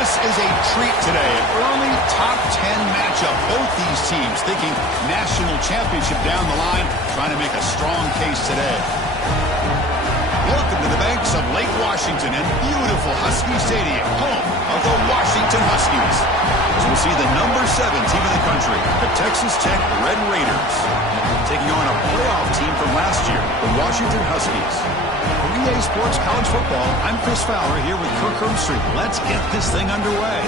This is a treat today. An early top 10 matchup. Both these teams thinking national championship down the line, trying to make a strong case today. Welcome to the banks of Lake Washington and beautiful Husky Stadium, home of the Washington Huskies. As we'll see the number 7 team in the country, the Texas Tech Red Raiders, taking on a playoff team from last year, the Washington Huskies. For EA Sports College Football, I'm Chris Fowler here with Kirk Herbstreit. Let's get this thing underway.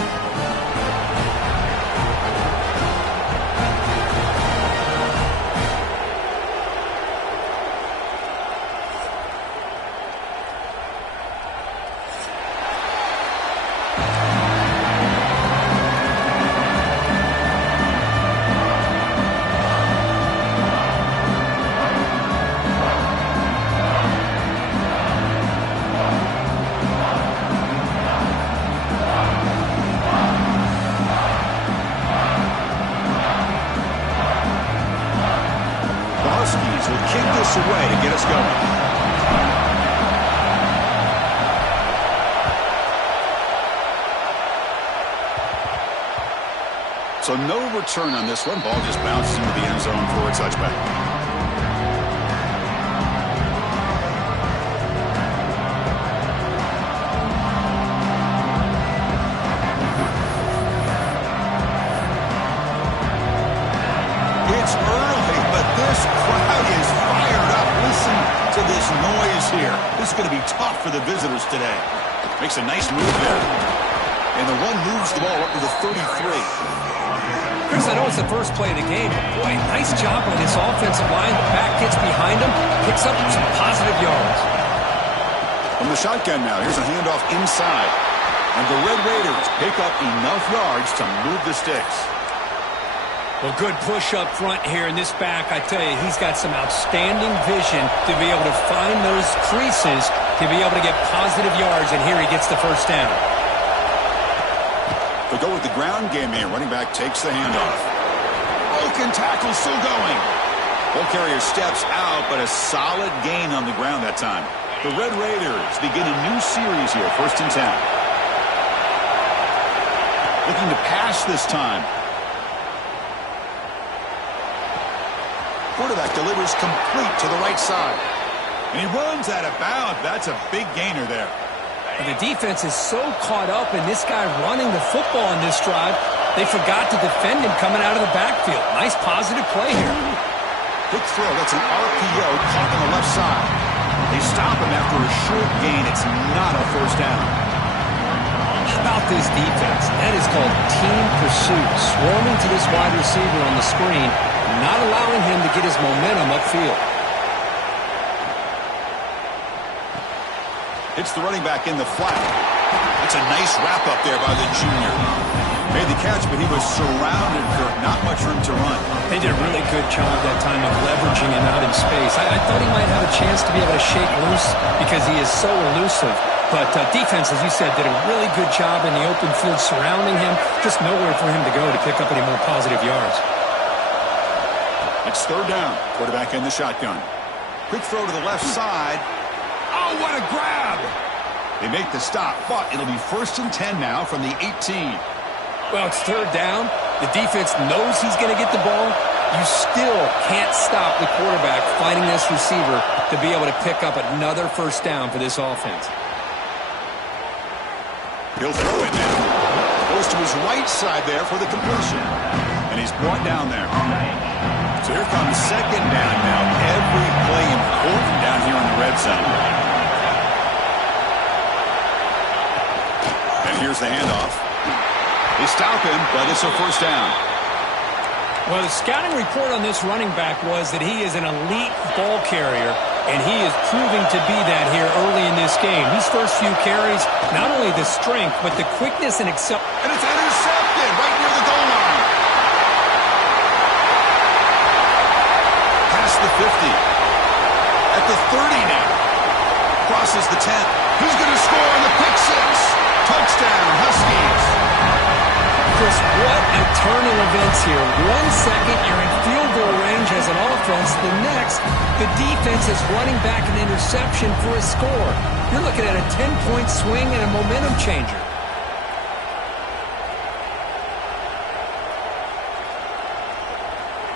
Away to get us going. So no return on this one. Ball just bounces into the end zone for a touchback. It's early, but this crowd is fired up. Listen to this noise here. This is going to be tough for the visitors today. Makes a nice move there. And the one moves the ball up to the 33. Chris, I know it's the first play of the game, but boy, nice job on this offensive line. The back gets behind him, picks up some positive yards. From the shotgun now, here's a handoff inside. And the Red Raiders pick up enough yards to move the sticks. Well, good push up front here in this back. I tell you, he's got some outstanding vision to be able to find those creases, to be able to get positive yards, and here he gets the first down. They'll go with the ground game here. Running back takes the handoff. Broken tackle still going. Ball carrier steps out, but a solid gain on the ground that time. The Red Raiders begin a new series here, 1st and 10. Looking to pass this time. Quarterback delivers complete to the right side. And he runs out of bounds. That's a big gainer there. And the defense is so caught up in this guy running the football in this drive, they forgot to defend him coming out of the backfield. Nice positive play here. Quick throw. That's an RPO caught on the left side. They stop him after a short gain. It's not a first down. How about this defense? That is called team pursuit. Swarming to this wide receiver on the screen, not allowing him to get his momentum upfield. Hits the running back in the flat. That's a nice wrap-up there by the junior. Made the catch, but he was surrounded for not much room to run. They did a really good job that time of leveraging him out in space. I thought he might have a chance to be able to shake loose because he is so elusive. But defense, as you said, did a really good job in the open field surrounding him. Just nowhere for him to go to pick up any more positive yards. It's 3rd down. Quarterback in the shotgun. Quick throw to the left side. Oh, what a grab! They make the stop, but it'll be 1st and 10 now from the 18. Well, it's 3rd down. The defense knows he's going to get the ball. You still can't stop the quarterback finding this receiver to be able to pick up another first down for this offense. He'll throw it now. Goes to his right side there for the completion. And he's brought down there. So here comes 2nd down now. Every play important down here in the red zone. And here's the handoff. They stop him, but it's a first down. Well, the scouting report on this running back was that he is an elite ball carrier, and he is proving to be that here early in this game. These first few carries, not only the strength, but the quickness and And it's intercepted right near the goal line. Past the 50. At the 30 now. Crosses the 10. Who's going to score on the pick six? Touchdown, Huskies. Chris, what a turn of events here. 1 second, you're in field goal range as an offense. The next, the defense is running back an interception for a score. You're looking at a 10-point swing and a momentum changer.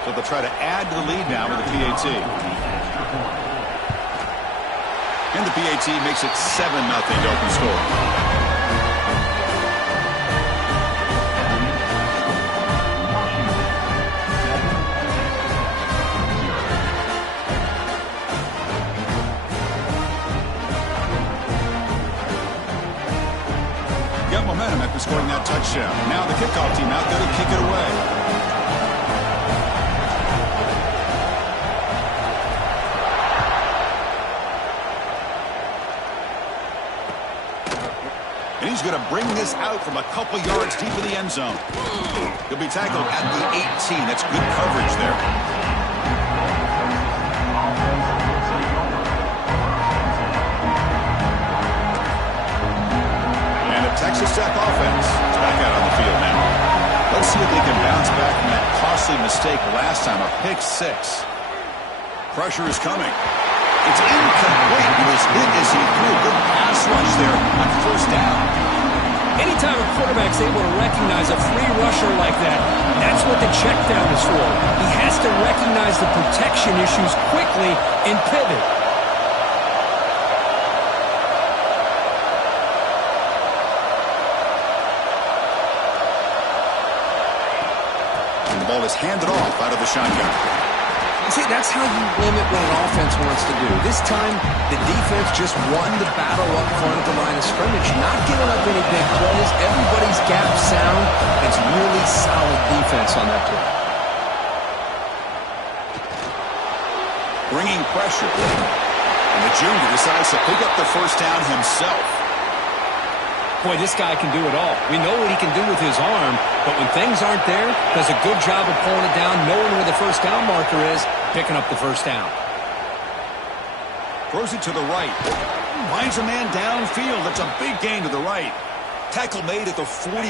So they'll try to add to the lead now with the PAT. And the PAT makes it 7-0 to open score. Momentum after scoring that touchdown. Now the kickoff team out there to kick it away. And he's going to bring this out from a couple yards deep in the end zone. He'll be tackled at the 18. That's good coverage there. Texas Tech offense is back out on the field now. Let's see if they can bounce back from that costly mistake last time, a pick 6. Pressure is coming. It's incomplete. He was hit as he threw a good pass rush there on first down. Anytime a quarterback's able to recognize a free rusher like that, that's what the check down is for. He has to recognize the protection issues quickly and pivot. Ball is handed off out of the shotgun. See, that's how you limit what an offense wants to do. This time, the defense just won the battle up front at the line of scrimmage, not giving up any big plays. Everybody's gap sound. It's really solid defense on that play. Bringing pressure. And the junior decides to pick up the first down himself. Boy, this guy can do it all. We know what he can do with his arm, but when things aren't there, does a good job of pulling it down, knowing where the first down marker is, picking up the first down. Throws it to the right. Finds a man downfield. That's a big gain to the right. Tackle made at the 41.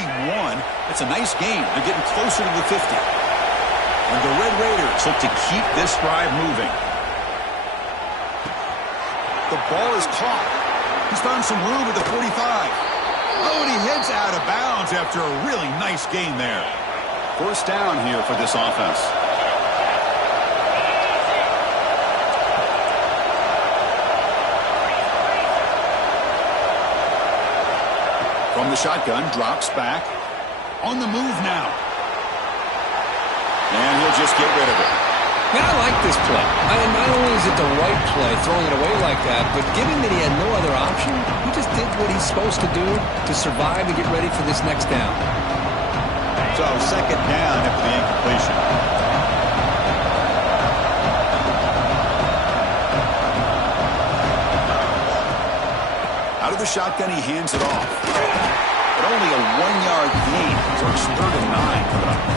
It's a nice gain. They're getting closer to the 50. And the Red Raiders look to keep this drive moving. The ball is caught. He's found some room at the 45. Oh, and he heads out of bounds after a really nice gain there. First down here for this offense. From the shotgun, drops back. On the move now. And he'll just get rid of it. Man, I like this play. Not only is it the right play, throwing it away like that, but given that he had no other option, he just did what he's supposed to do to survive and get ready for this next down. So, second down after the incompletion. Out of the shotgun, he hands it off. But only a 1-yard gain, so it's 3rd and 9 coming up.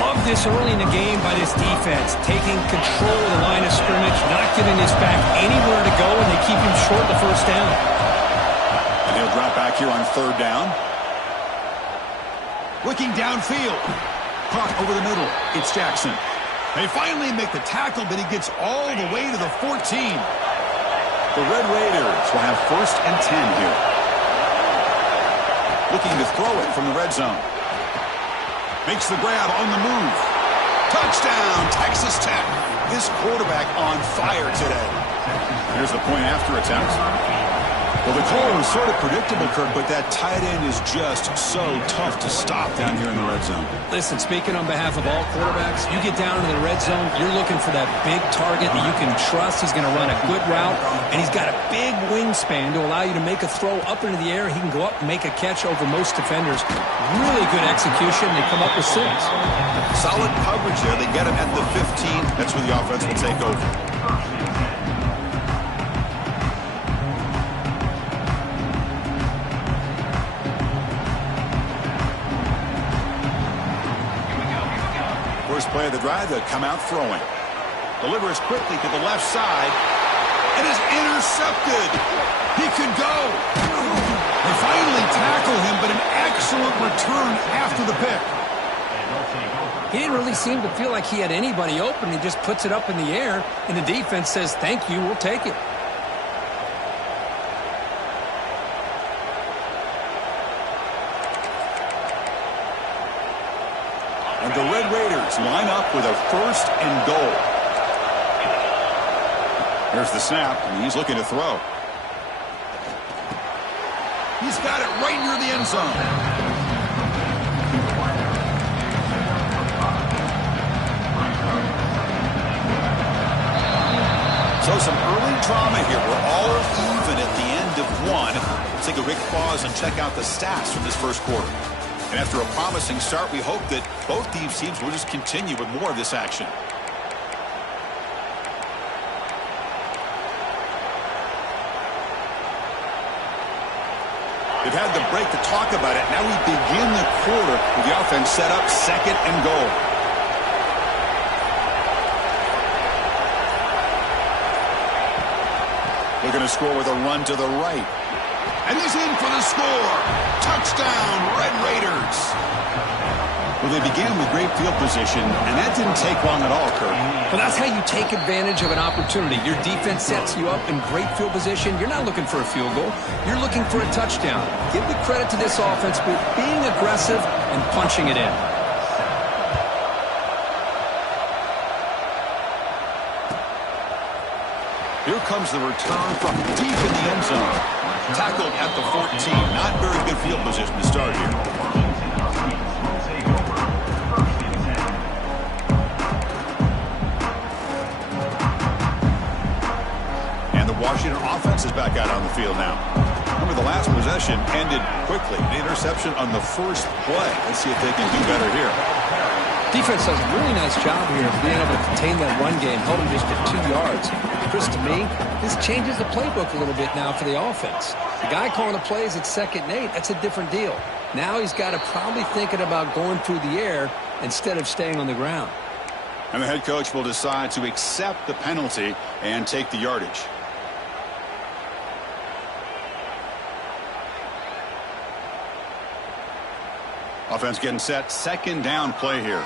Love this early in the game by this defense, taking control of the line of scrimmage, not giving this back anywhere to go, and they keep him short the first down. And he'll drop back here on 3rd down. Looking downfield. Caught over the middle. It's Jackson. They finally make the tackle, but he gets all the way to the 14. The Red Raiders will have 1st and 10 here. Looking to throw it from the red zone. Makes the grab on the move. Touchdown, Texas Tech. This quarterback on fire today. Here's the point after attempt. Well, the call was sort of predictable, Kirk, but that tight end is just so tough to stop down here in the red zone. Listen, speaking on behalf of all quarterbacks, you get down into the red zone, you're looking for that big target that you can trust. He's going to run a good route, and he's got a big wingspan to allow you to make a throw up into the air. He can go up and make a catch over most defenders. Really good execution. They come up with 6. Solid coverage there. They get him at the 15. That's where the offense will take over. First play of the drive, they'll come out throwing. Delivers quickly to the left side. And is intercepted. He could go. They finally tackle him, but an excellent return after the pick. He didn't really seem to feel like he had anybody open. He just puts it up in the air, and the defense says, thank you, we'll take it. And the Red Raiders offense line up with a 1st and goal. Here's the snap, and he's looking to throw. He's got it right near the end zone. So some early drama here. We're all even at the end of one. Let's take a quick pause and check out the stats from this first quarter. And after a promising start, we hope that both these teams will just continue with more of this action. They've had the break to talk about it. Now we begin the quarter with the offense set up 2nd and goal. They're going to score with a run to the right. And he's in for the score. Touchdown, Red Raiders. Well, they began with great field position, and that didn't take long at all, Kurt. Well, that's how you take advantage of an opportunity. Your defense sets you up in great field position. You're not looking for a field goal. You're looking for a touchdown. Give the credit to this offense for being aggressive and punching it in. Here comes the return from deep in the end zone. Tackled at the 14. Not very good field position to start here. And the Washington offense is back out on the field now. Remember, the last possession ended quickly. The interception on the first play. Let's see if they can do better here. Defense does a really nice job here of being able to contain that run game, held him just at 2 yards. Chris, to me, this changes the playbook a little bit now for the offense. The guy calling the plays at 2nd and 8, that's a different deal. Now he's got to probably thinking about going through the air instead of staying on the ground. And the head coach will decide to accept the penalty and take the yardage. Offense getting set. 2nd down play here.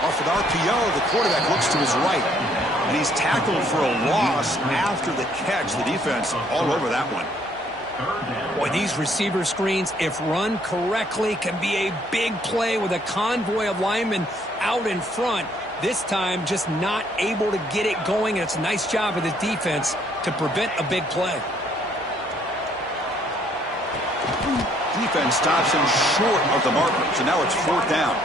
Off an RPO, the quarterback looks to his right. And he's tackled for a loss after the catch. The defense all over that one. Boy, these receiver screens, if run correctly, can be a big play with a convoy of linemen out in front. This time, just not able to get it going. And it's a nice job of the defense to prevent a big play. Defense stops him short of the marker, so now it's 4th down.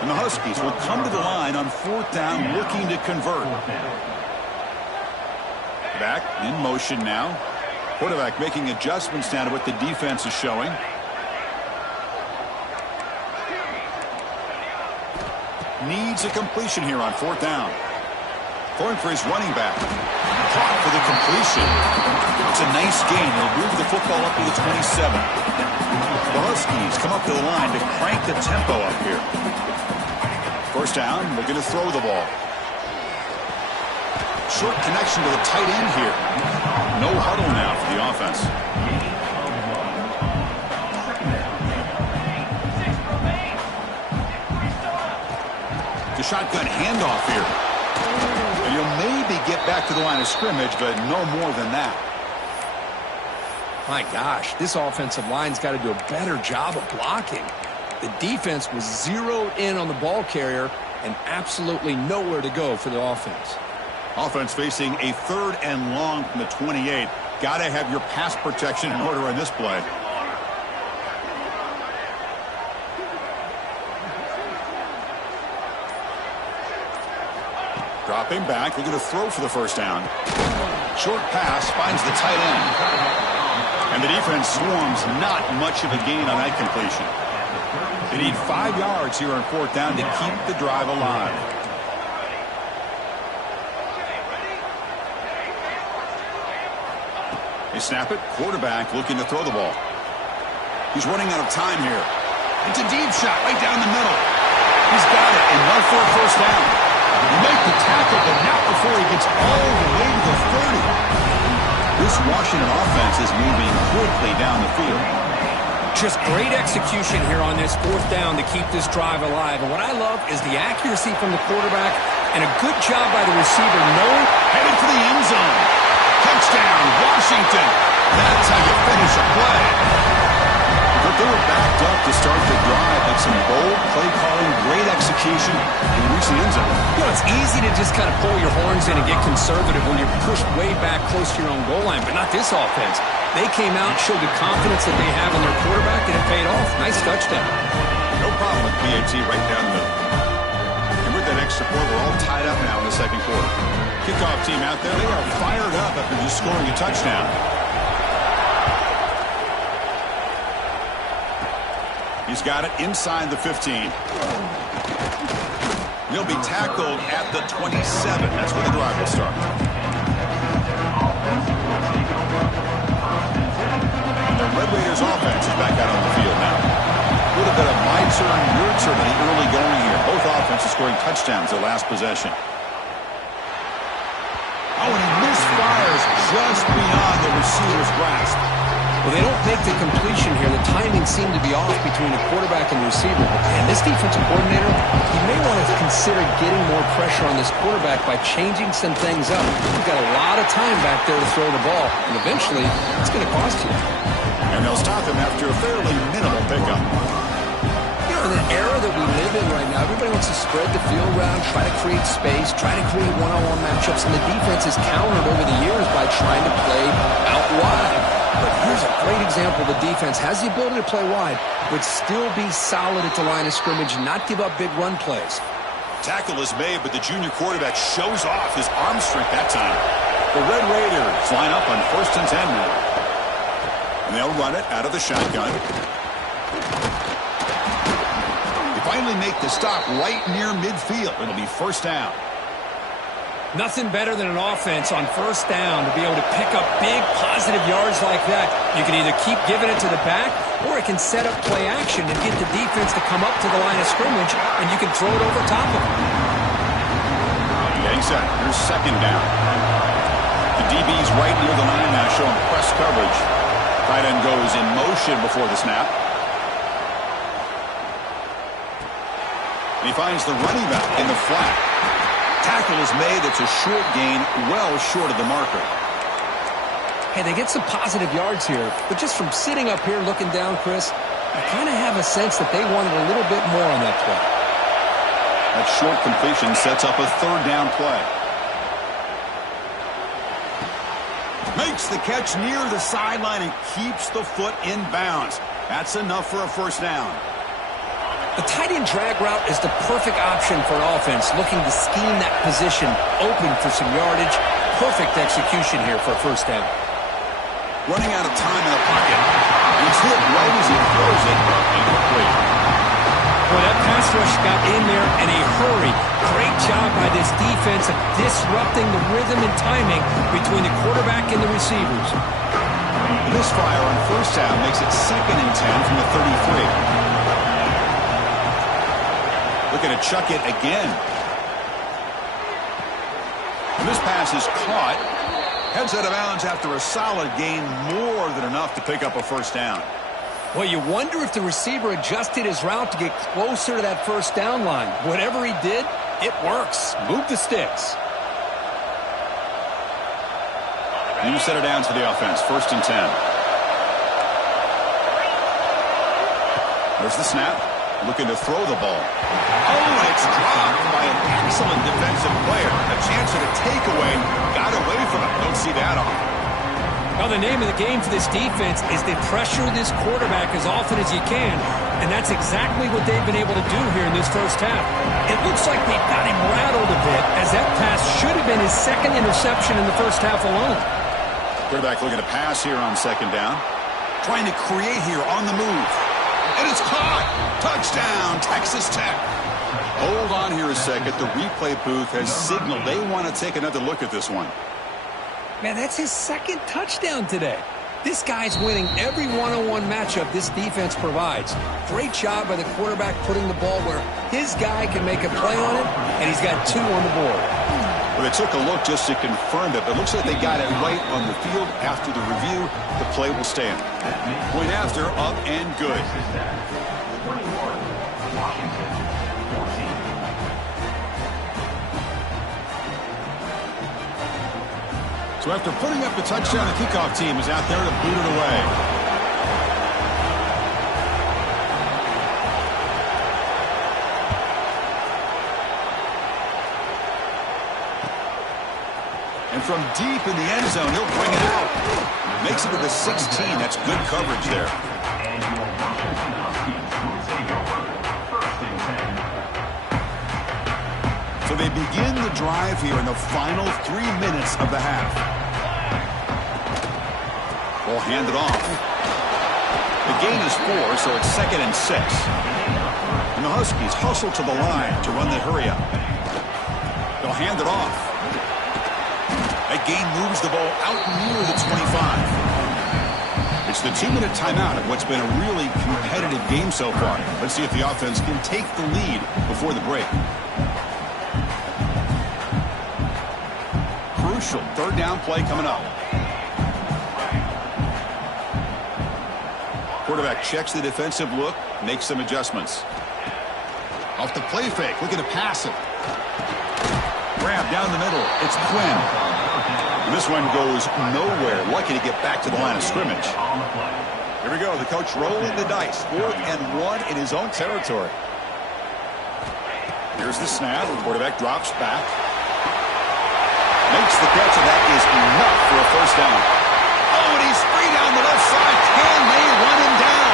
And the Huskies will come to the line on 4th down, looking to convert. Back in motion now. Quarterback making adjustments now to what the defense is showing. Needs a completion here on 4th down. Going for his running back. Caught for the completion. It's a nice gain. They'll move the football up to the 27. The Huskies come up to the line to crank the tempo up here. 1st down, looking to throw the ball. Short connection to the tight end here. No huddle now for the offense. The shotgun handoff here. And you'll maybe get back to the line of scrimmage, but no more than that. My gosh, this offensive line's got to do a better job of blocking. The defense was zeroed in on the ball carrier and absolutely nowhere to go for the offense. Offense facing a 3rd and long from the 28. Got to have your pass protection in order on this play. Dropping back, looking to throw for the 1st down. Short pass finds the tight end. And the defense swarms, not much of a gain on that completion. They need 5 yards here on 4th down to keep the drive alive. They snap it. Quarterback looking to throw the ball. He's running out of time here. It's a deep shot right down the middle. He's got it, and well for a 1st down. He made the tackle, but not before he gets all the way to the 30. This Washington offense is moving quickly down the field. Just great execution here on this 4th down to keep this drive alive. And what I love is the accuracy from the quarterback and a good job by the receiver knowing. Headed for the end zone. Touchdown, Washington. That's how you finish a play. But they were backed up to start the drive. Had some bold play calling, great execution, and reached the end zone. You know, it's easy to just kind of pull your horns in and get conservative when you're pushed way back close to your own goal line, but not this offense. They came out, showed the confidence that they have in their quarterback, and it paid off. Nice touchdown. No problem with PAT right down the middle. And with that extra point, we're all tied up now in the second quarter. Kickoff team out there, they are fired up after just scoring a touchdown. He's got it inside the 15. He'll be tackled at the 27. That's where the drive will start. And the Red Raiders offense is back out on the field now. A little bit of my turn, your turn in the early going here. Both offenses scoring touchdowns their last possession. Oh, and he misfires just beyond the receiver's grasp. Well, they don't make the completion here. The timing seemed to be off between the quarterback and the receiver. And this defensive coordinator, he may want to consider getting more pressure on this quarterback by changing some things up. You've got a lot of time back there to throw the ball, and eventually it's going to cost you. And they'll stop him after a fairly minimal pickup. You know, in the era that we live in right now, everybody wants to spread the field around, try to create space, try to create one-on-one matchups, and the defense has countered over the years by trying to play out wide. But here's a great example. The defense has the ability to play wide, but still be solid at the line of scrimmage, not give up big run plays. Tackle is made, but the junior quarterback shows off his arm strength that time. The Red Raiders line up on 1st and 10 now. And they'll run it out of the shotgun. They finally make the stop right near midfield. It'll be 1st down. Nothing better than an offense on 1st down to be able to pick up big positive yards like that. You can either keep giving it to the back, or it can set up play action and get the defense to come up to the line of scrimmage, and you can throw it over top of them. Getting set. Here's 2nd down. The DB's right near the line now, showing press coverage. Tight end goes in motion before the snap. And he finds the running back in the flat. Tackle is made. It's a short gain, well short of the marker. Hey, they get some positive yards here, but just from sitting up here looking down, Chris, I kind of have a sense that they wanted a little bit more on that play. That short completion sets up a 3rd down play. Makes the catch near the sideline and keeps the foot in bounds. That's enough for a 1st down. The tight end drag route is the perfect option for an offense looking to scheme that position open for some yardage. Perfect execution here for a 1st down. Running out of time in the pocket. He's hit right as he throws it. Incomplete. Well, that pass rush got in there in a hurry. Great job by this defense of disrupting the rhythm and timing between the quarterback and the receivers. The misfire on 1st down makes it 2nd and 10 from the 33. Looking to chuck it again. And this pass is caught. Heads out of bounds after a solid gain, more than enough to pick up a 1st down. Well, you wonder if the receiver adjusted his route to get closer to that 1st down line. Whatever he did, it works. Move the sticks. You set it down to the offense. 1st and 10. There's the snap. Looking to throw the ball. Oh, and it's dropped by an excellent defensive player. A chance at a takeaway. Got away from it. Don't see that often. Now, the name of the game for this defense is to pressure this quarterback as often as you can, and that's exactly what they've been able to do here in this 1st half. It looks like they've got him rattled a bit, as that pass should have been his 2nd interception in the 1st half alone. Quarterback looking to pass here on 2nd down. Trying to create here on the move. And it's caught. Touchdown, Texas Tech. Hold on here a second. The replay booth has signaled they want to take another look at this one. Man, that's his 2nd touchdown today. This guy's winning every one-on-one matchup this defense provides. Great job by the quarterback putting the ball where his guy can make a play on it, and he's got 2 on the board. Well, they took a look just to confirm it, but it looks like they got it right on the field. After the review, the play will stand. Point after, up and good. So after putting up the touchdown, the kickoff team is out there to boot it away. And from deep in the end zone, he'll bring it out. Makes it to the 16. That's good coverage there. So they begin the drive here in the final 3 minutes of the half. Ball handed off. The gain is 4, so it's 2nd and 6. And the Huskies hustle to the line to run the hurry up. They'll hand it off. That gain moves the ball out near the 25. It's the 2-minute timeout of what's been a really competitive game so far. Let's see if the offense can take the lead before the break. Crucial 3rd down play coming up. Quarterback checks the defensive look, makes some adjustments. Off the play fake, looking to pass it. Grab down the middle. It's Quinn. And this one goes nowhere. Lucky to get back to the line of scrimmage. Here we go. The coach rolling the dice. 4th and 1 in his own territory. Here's the snap. The quarterback drops back. Makes the catch, and that is enough for a 1st down. Oh, and he's free down the left side. Can they run him down?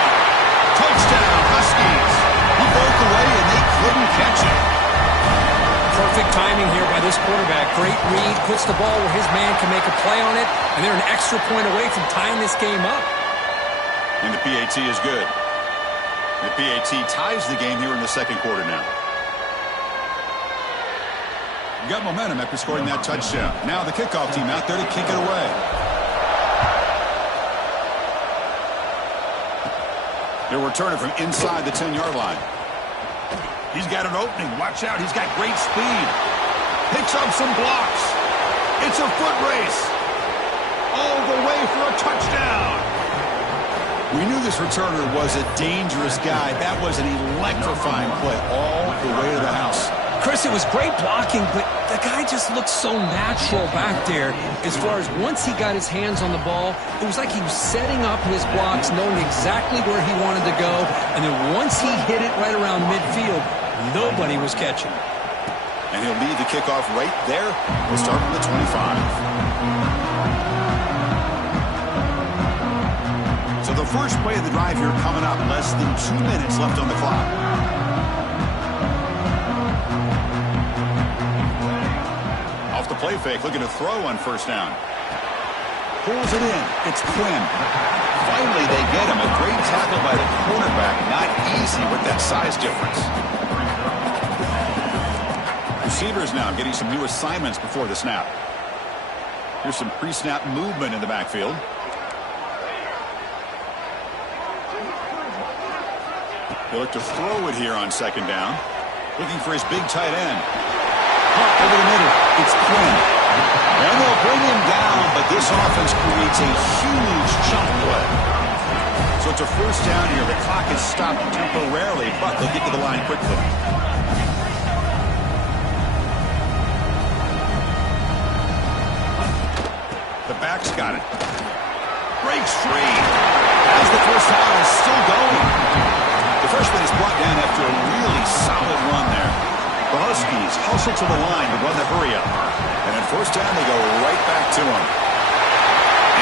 Touchdown, Huskies. He broke away, and they couldn't catch him. Perfect timing here by this quarterback. Great read, puts the ball where his man can make a play on it, and they're an extra point away from tying this game up. And the PAT is good. The PAT ties the game here in the 2nd quarter now. Got momentum after scoring that touchdown. Now the kickoff team out there to kick it away. They'll return it from inside the 10-yard line. He's got an opening. Watch out. He's got great speed. Picks up some blocks. It's a foot race. All the way for a touchdown. We knew this returner was a dangerous guy. That was an electrifying play all the way to the house. Chris, it was great blocking, but the guy just looked so natural back there. As far as once he got his hands on the ball, it was like he was setting up his blocks, knowing exactly where he wanted to go. And then once he hit it right around midfield, nobody was catching. And he'll lead the kickoff right there. We'll start from the 25. So the first play of the drive here coming up. Less than 2 minutes left on the clock. Off the play fake, looking to throw on 1st down. Pulls it in. It's Quinn. Finally, they get him. A great tackle by the quarterback. Not easy with that size difference. Receivers now getting some new assignments before the snap. Here's some pre-snap movement in the backfield. They look to throw it here on 2nd down. Looking for his big tight end. Pop over the middle. It's Quinn. And they'll bring him down, but this offense creates a huge chunk play. So it's a 1st down here. The clock is stopped temporarily, but they'll get to the line quickly. The back's got it. Breaks free. As the 1st down is still going. The freshman is brought down after a really solid run there. The Huskies hustle to the line to run the hurry up. And at 1st down, they go right back to him.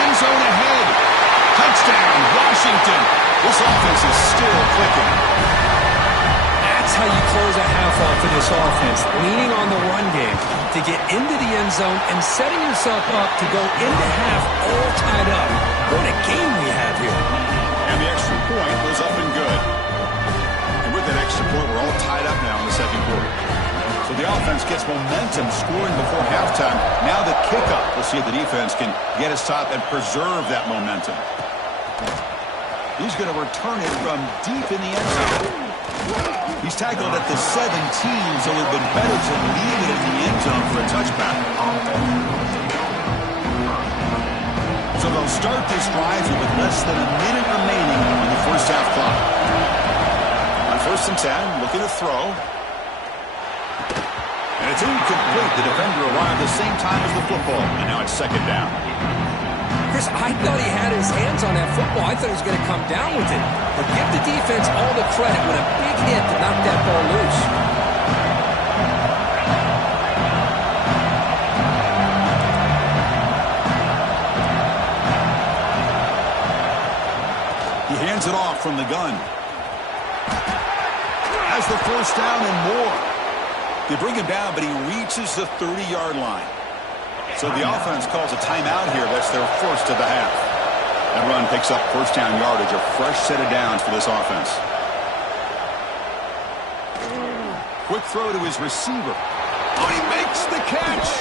End zone ahead. Touchdown, Washington. This offense is still clicking. That's how you close a half off in this offense. Leaning on the run game to get into the end zone and setting yourself up to go into half all tied up. What a game we have here. And the extra point was up and good. And with that extra point, we're all tied up now in the 2nd quarter. So the offense gets momentum scoring before halftime. Now the kickoff. We'll see if the defense can get a stop and preserve that momentum. He's going to return it from deep in the end zone. He's tackled at the 17, so it would have been better to leave it in the end zone for a touchback. So they'll start this drive here with less than a minute remaining on the 1st half clock. On 1st and 10, looking to throw. And it's incomplete. The defender arrived the same time as the football. And now it's second down. Chris, I thought he had his hands on that football. I thought he was going to come down with it. But give the defense all the credit with a big hit to knock that ball loose. He hands it off from the gun. Has the first down and more. They bring him down, but he reaches the 30-yard line. So the offense calls a timeout here. That's their first of the half. That run picks up first down yardage, a fresh set of downs for this offense. Quick throw to his receiver. Oh, he makes the catch.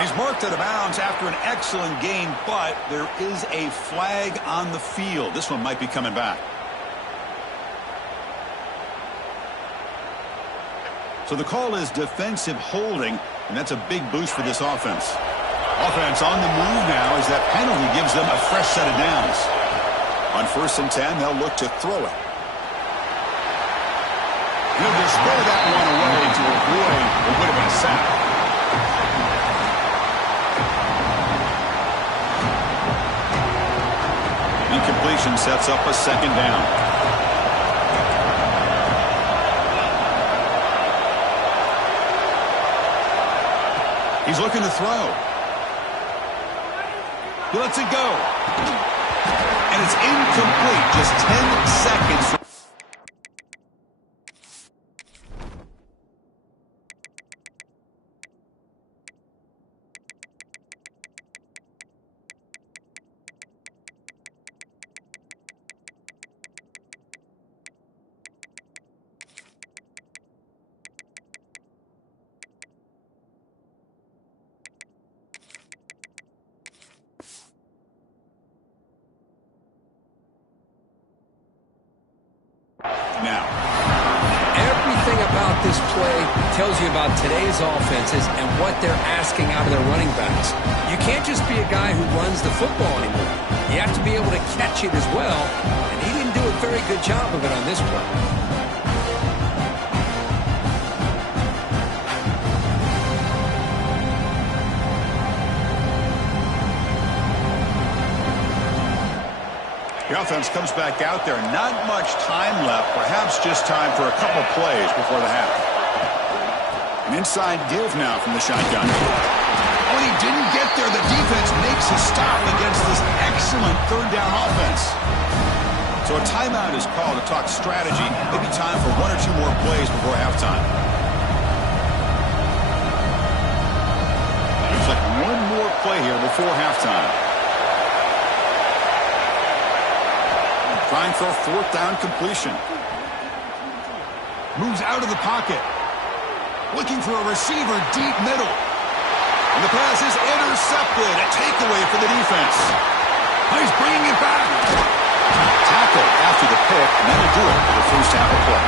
He's marked out of bounds after an excellent game, but there is a flag on the field. This one might be coming back. So the call is defensive holding, and that's a big boost for this offense. Offense on the move now as that penalty gives them a fresh set of downs. On 1st and 10, they'll look to throw it. He'll just throw that one away to avoid what would have been a sack. Incompletion sets up a second down. He's looking to throw. He lets it go. And it's incomplete. Just 10 seconds. Now, everything about this play tells you about today's offenses and what they're asking out of their running backs. You can't just be a guy who runs the football anymore. You have to be able to catch it as well, and he didn't do a very good job of it on this play. the offense comes back out there. Not much time left. Perhaps just time for a couple plays before the half. An inside give now from the shotgun. Oh, he didn't get there. The defense makes a stop against this excellent third down offense. So a timeout is called to talk strategy. Maybe time for one or two more plays before halftime. Looks like one more play here before halftime. Trying for a fourth down completion. Moves out of the pocket. Looking for a receiver deep middle. And the pass is intercepted. A takeaway for the defense. Oh, he's bringing it back. Tackle after the pick, and that'll do it for the first half of play.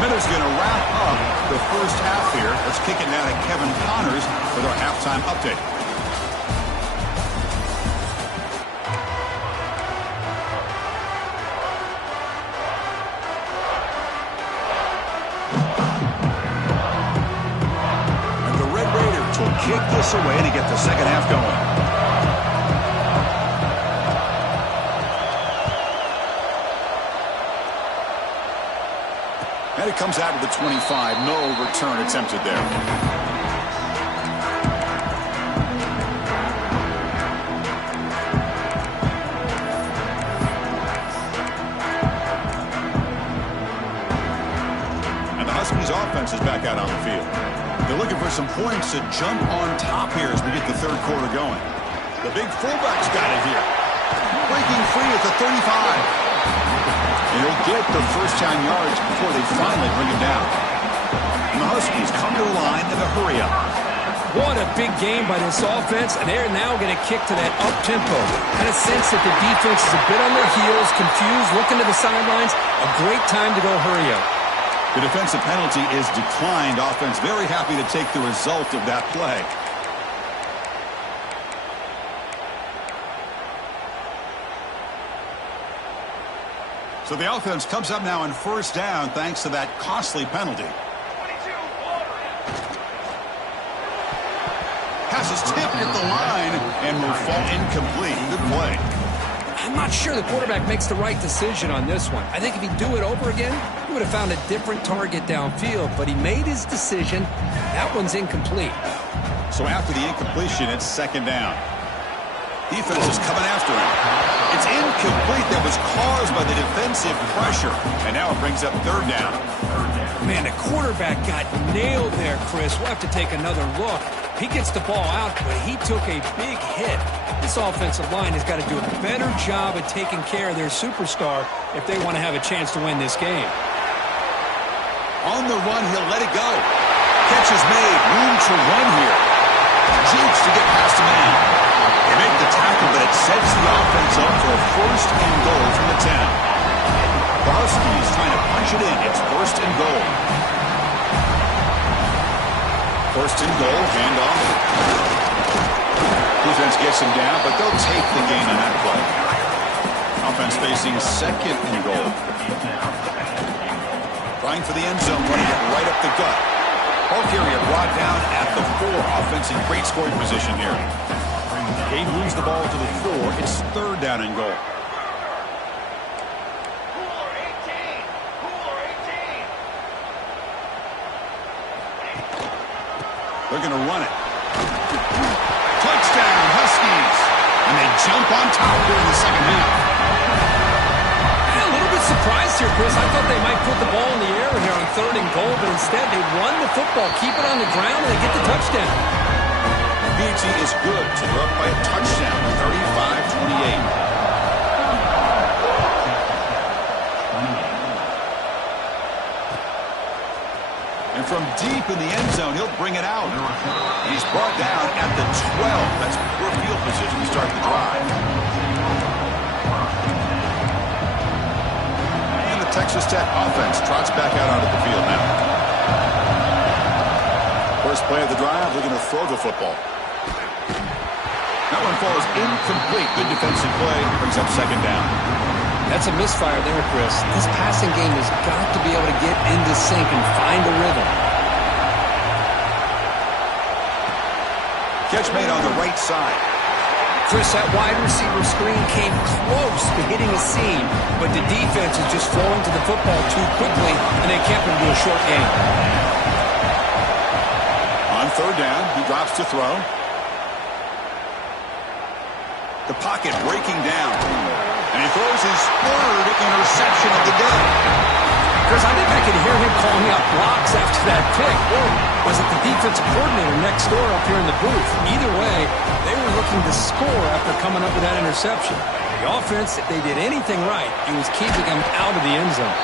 Miller's going to wrap up the first half here. Let's kick it now to Kevin Connors with our halftime update. And the Red Raiders will kick this away to get the second half going. And it comes out of the 25. No return attempted there. And the Huskies offense is back out on the field. They're looking for some points to jump on top here as we get the third quarter going. The big fullback's got it here. Breaking free at the 35. And he'll get the first down yards before they finally bring him down. And the Huskies come to the line in a hurry-up. What a big game by this offense, and they're now going to kick to that up-tempo. Kind of sense that the defense is a bit on their heels, confused, looking to the sidelines. A great time to go hurry up. The defensive penalty is declined. Offense very happy to take the result of that play. So the offense comes up now on first down thanks to that costly penalty. Pass is tipped at the line and will fall incomplete. Good play. I'm not sure the quarterback makes the right decision on this one. I think if he'd do it over again, he would have found a different target downfield, but he made his decision. That one's incomplete. So after the incompletion, it's second down. Defense is coming after him. It's incomplete. That was caused by the defensive pressure. And now it brings up third down. Man, the quarterback got nailed there, Chris. We'll have to take another look. He gets the ball out, but he took a big hit. This offensive line has got to do a better job of taking care of their superstar if they want to have a chance to win this game. On the run, he'll let it go. Catch is made. Room to run here. Jukes to get past a man. They make the tackle, but it sets the offense up for a first and goal from the 10. The Huskies trying to punch it in. It's first and goal. First and goal, handoff. Defense gets him down, but they'll take the gain on that play. Offense facing second and goal. Trying for the end zone, running it right up the gut. Ball carrier brought down at the 4. Offense in great scoring position here. Gain moves the ball to the 4. It's third down and goal. They're going to run it. Touchdown, Huskies. And they jump on top during the second half. A little bit surprised here, Chris. I thought they might put the ball in the air here on third and goal, but instead they run the football, keep it on the ground, and they get the touchdown. BT is good to throw up by a touchdown, 35-28. And from deep in the end zone, he'll bring it out. He's brought down at the 12. That's poor field position to start the drive. And the Texas Tech offense trots back out onto the field now. First play of the drive, looking to throw the football. That one falls incomplete. Good defensive play. Brings up second down. That's a misfire there, Chris. This passing game has got to be able to get into sync and find a rhythm. Catch made on the right side. Chris, that wide receiver screen came close to hitting a seam, but the defense is just flowing to the football too quickly, and they kept him to a short gain. On third down, he drops to throw. The pocket breaking down. And he throws his third interception of the day. Chris, I think I could hear him calling out blocks after that pick. Or was it the defensive coordinator next door up here in the booth? Either way, they were looking to score after coming up with that interception. The offense, if they did anything right, it was keeping them out of the end zone.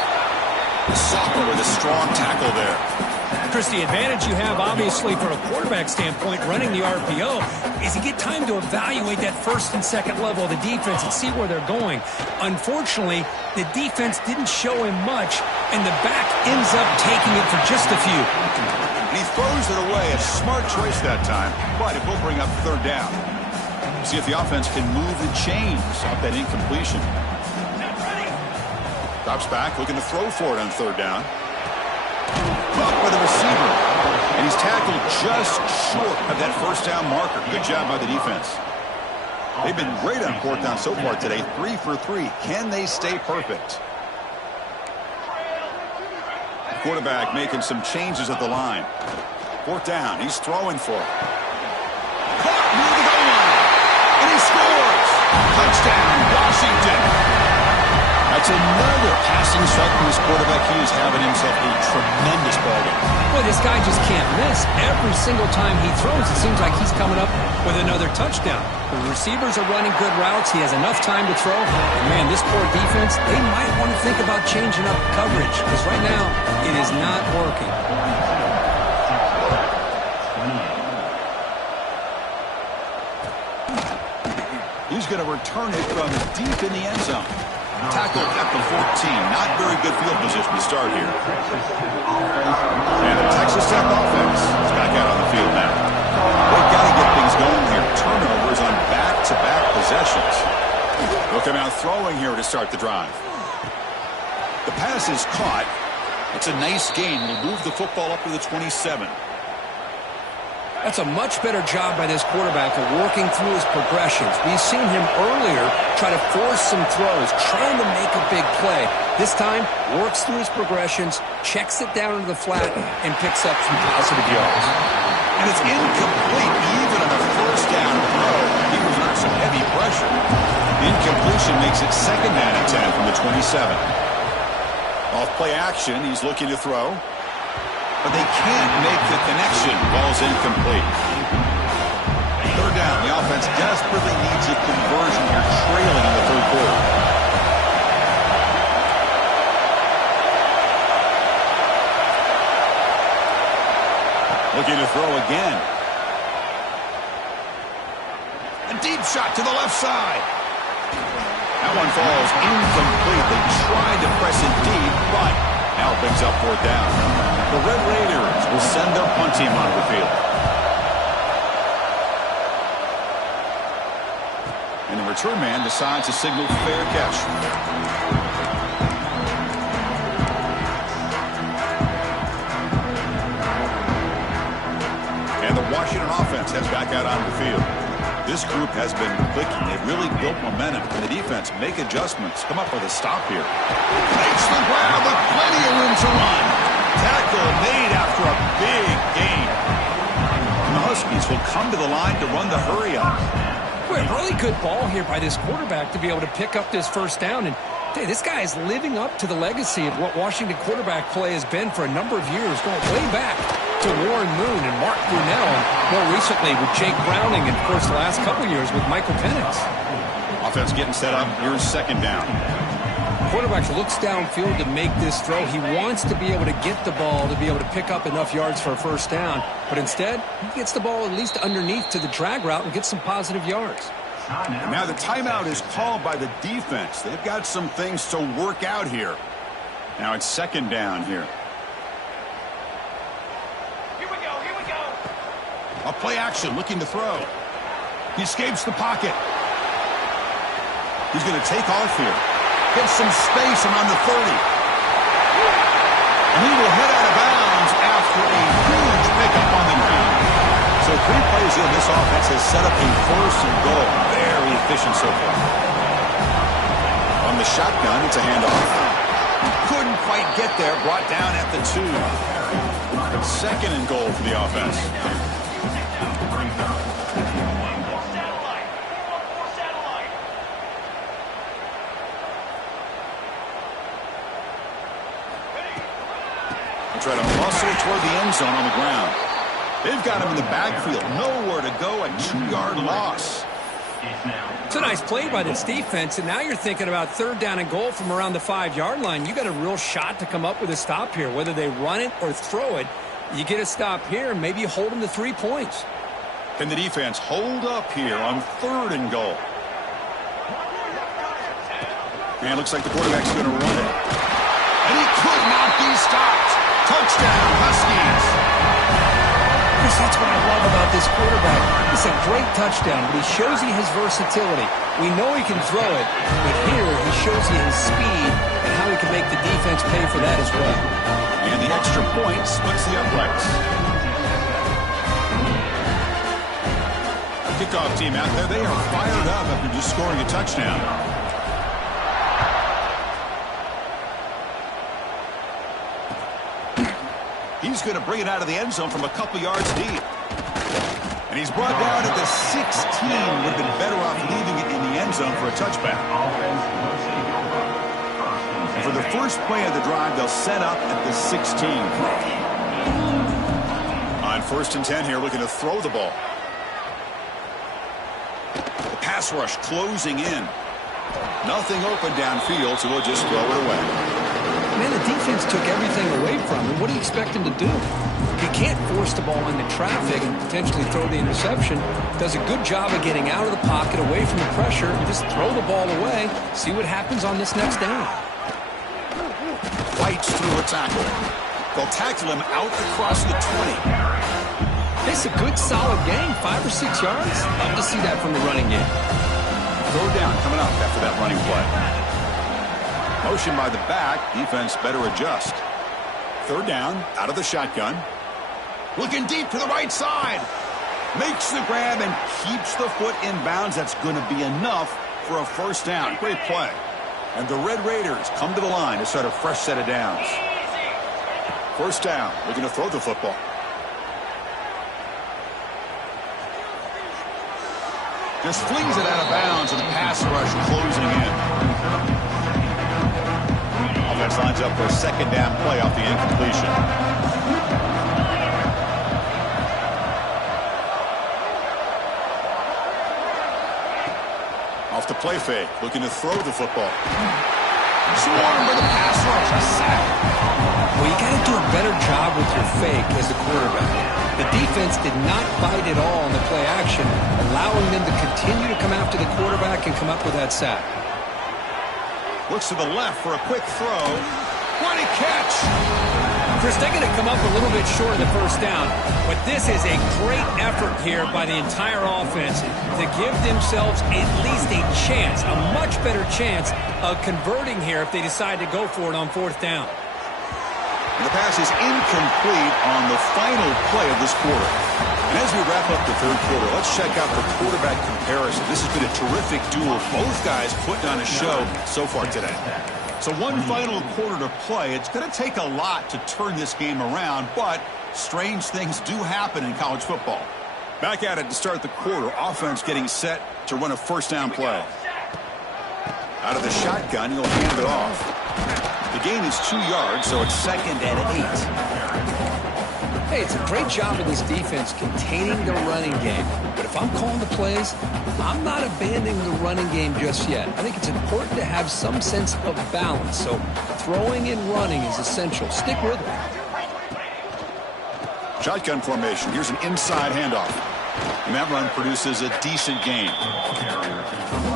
Soccer with a strong tackle there. Chris, the advantage you have, obviously, from a quarterback standpoint, running the RPO, is you get time to evaluate that first and second level of the defense and see where they're going. Unfortunately, the defense didn't show him much, and the back ends up taking it for just a few. And he throws it away. A smart choice that time, but it will bring up third down. See if the offense can move the chains off that incompletion. Drops back, looking to throw for it on third down. Caught by the receiver. And he's tackled just short of that first down marker. Good job by the defense. They've been great on fourth down so far today. 3 for 3. Can they stay perfect? The quarterback making some changes at the line. Fourth down. He's throwing for it. Caught near the goal line. And he scores. Touchdown, Washington. That's another passing strike from his quarterback. He is having himself a tremendous ball game. Boy, this guy just can't miss. Every single time he throws, it seems like he's coming up with another touchdown. The receivers are running good routes. He has enough time to throw. And man, this poor defense, they might want to think about changing up coverage, because right now, it is not working. He's going to return it from deep in the end zone. Tackled at the 14. Not very good field position to start here. And the Texas Tech offense is back out on the field now. They've got to get things going here. Turnovers on back-to-back possessions. They'll come out throwing here to start the drive. The pass is caught. It's a nice gain. Will move the football up to the 27. That's a much better job by this quarterback of working through his progressions. We've seen him earlier try to force some throws, trying to make a big play. This time, works through his progressions, checks it down into the flat, and picks up some positive yards. And it's incomplete even on the first down throw. He was under some heavy pressure. The incompletion makes it second down and 10 from the 27. Off play action, he's looking to throw. But they can't make the connection. Ball's incomplete. Third down. The offense desperately needs a conversion here, trailing in the third quarter. Looking to throw again. A deep shot to the left side. That one falls incomplete. They tried to press it deep, but now it brings up fourth down. The Red Raiders will send their punt team onto the field. And the return man decides to signal fair catch. And the Washington offense heads back out onto the field. This group has been clicking. They've really built momentum. And the defense make adjustments. Come up with a stop here. Makes the grab with plenty of room to run. Tackle made after a big gain. And the Huskies will come to the line to run the hurry up. Well, really good ball here by this quarterback to be able to pick up this first down. And hey, this guy is living up to the legacy of what Washington quarterback play has been for a number of years, going way back to Warren Moon and Mark Brunell, and more recently with Jake Browning, and of course the last couple years with Michael Penix. Offense getting set up. Here's second down. Quarterback looks downfield to make this throw. He wants to be able to get the ball to be able to pick up enough yards for a first down, but instead he gets the ball at least underneath to the drag route and gets some positive yards. And now the timeout is called by the defense. They've got some things to work out here. Now it's second down here. A play action, looking to throw. He escapes the pocket. He's going to take off here. Gets some space around the 30. And he will head out of bounds after a huge pickup on the ground. So 3 plays in, this offense has set up a first and goal. Very efficient so far. On the shotgun, it's a handoff. Couldn't quite get there. Brought down at the 2. Second and goal for the offense. Try to muscle toward the end zone on the ground. They've got him in the backfield. Nowhere to go. A 2-yard loss. It's a nice play by this defense, and now you're thinking about third down and goal from around the 5-yard line. You got a real shot to come up with a stop here. Whether they run it or throw it, you get a stop here, and maybe you hold them to 3 points. Can the defense hold up here on third and goal? And it looks like the quarterback's going to run it. And he could not be stopped. Touchdown, Huskies. Chris, that's what I love about this quarterback. It's a great touchdown, but he shows you his versatility. We know he can throw it, but here he shows you his speed and how he can make the defense pay for that as well. And the extra point splits the uprights. Kickoff team out there, they are fired up after just scoring a touchdown. He's going to bring it out of the end zone from a couple yards deep. And he's brought down at the 16. Would have been better off leaving it in the end zone for a touchback. And for the first play of the drive, they'll set up at the 16. On first and 10 here, looking to throw the ball. The pass rush closing in. Nothing open downfield, so we'll just throw it away. Man, the defense took everything away from him. What do you expect him to do? He can't force the ball into traffic and potentially throw the interception. Does a good job of getting out of the pocket, away from the pressure, and just throw the ball away. See what happens on this next down. Fights through a tackle. They'll tackle him out across the 20. It's a good, solid game. 5 or 6 yards. Love to see that from the running game. Third down coming up after that running play. Motion by the back. Defense better adjust. Third down, out of the shotgun. Looking deep to the right side. Makes the grab and keeps the foot in bounds. That's going to be enough for a first down. Great play. And the Red Raiders come to the line to start a fresh set of downs. First down. Looking to throw the football. Just flings it out of bounds, and the pass rush closing in. Offense lines up for a second down play off the incompletion. Off the play fake, looking to throw the football. Swarmed by the pass rush, a sack. Well, you got to do a better job with your fake as a quarterback. The defense did not bite at all on the play action, allowing them to continue to come after the quarterback and come up with that sack. Looks to the left for a quick throw. What a catch! Chris, they're going to come up a little bit short of the first down, but this is a great effort here by the entire offense to give themselves at least a chance, a much better chance of converting here if they decide to go for it on fourth down. The pass is incomplete on the final play of this quarter. And as we wrap up the third quarter, let's check out the quarterback comparison. This has been a terrific duel. Both guys putting on a show so far today. So one final quarter to play. It's going to take a lot to turn this game around, but strange things do happen in college football. Back at it to start the quarter. Offense getting set to run a first down play. Out of the shotgun, he'll hand it off. The gain is 2 yards, so it's 2nd and 8. Hey, it's a great job of this defense containing the running game. But if I'm calling the plays, I'm not abandoning the running game just yet. I think it's important to have some sense of balance. So throwing and running is essential. Stick with it. Shotgun formation. Here's an inside handoff. And that run produces a decent gain.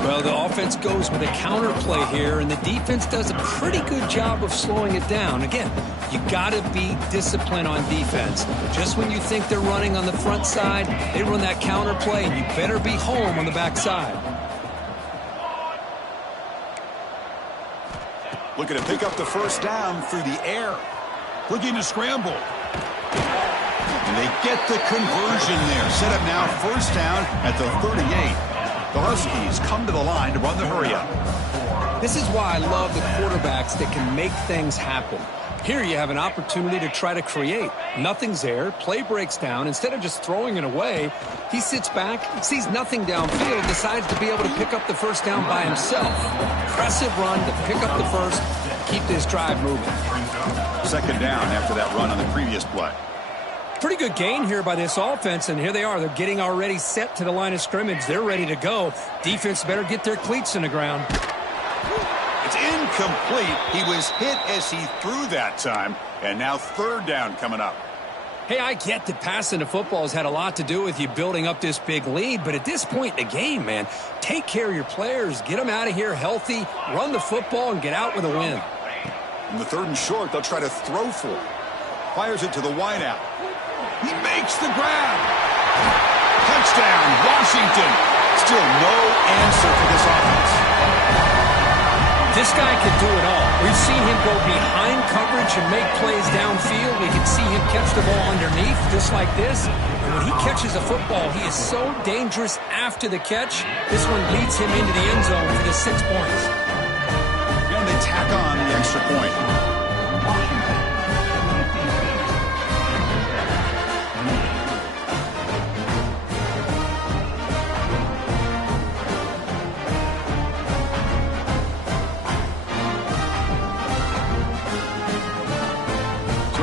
Well, the offense goes with a counter play here, and the defense does a pretty good job of slowing it down. Again, you got to be disciplined on defense. Just when you think they're running on the front side, they run that counter play, and you better be home on the back side. Looking to pick up the first down through the air. Looking to scramble. And they get the conversion there. Set up now, first down at the 38. The Huskies come to the line to run the hurry-up. This is why I love the quarterbacks that can make things happen. Here you have an opportunity to try to create. Nothing's there. Play breaks down. Instead of just throwing it away, he sits back, sees nothing downfield, decides to be able to pick up the first down by himself. Impressive run to pick up the first, keep this drive moving. Second down after that run on the previous play. Pretty good gain here by this offense, and here they are. They're getting already set to the line of scrimmage. They're ready to go. Defense better get their cleats in the ground. It's incomplete. He was hit as he threw that time, and now third down coming up. Hey, I get that passing the football has had a lot to do with you building up this big lead, but at this point in the game, man, take care of your players. Get them out of here healthy, run the football, and get out with a win. In the third and short, they'll try to throw for it. Fires it to the wideout. He makes the grab. Touchdown, Washington. Still no answer for this offense. This guy can do it all. We've seen him go behind coverage and make plays downfield. We can see him catch the ball underneath just like this. And when he catches a football, he is so dangerous after the catch. This one leads him into the end zone for the 6 points. And they tack on the extra point.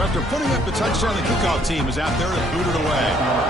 After putting up the touchdown, the kickoff team is out there to boot it away.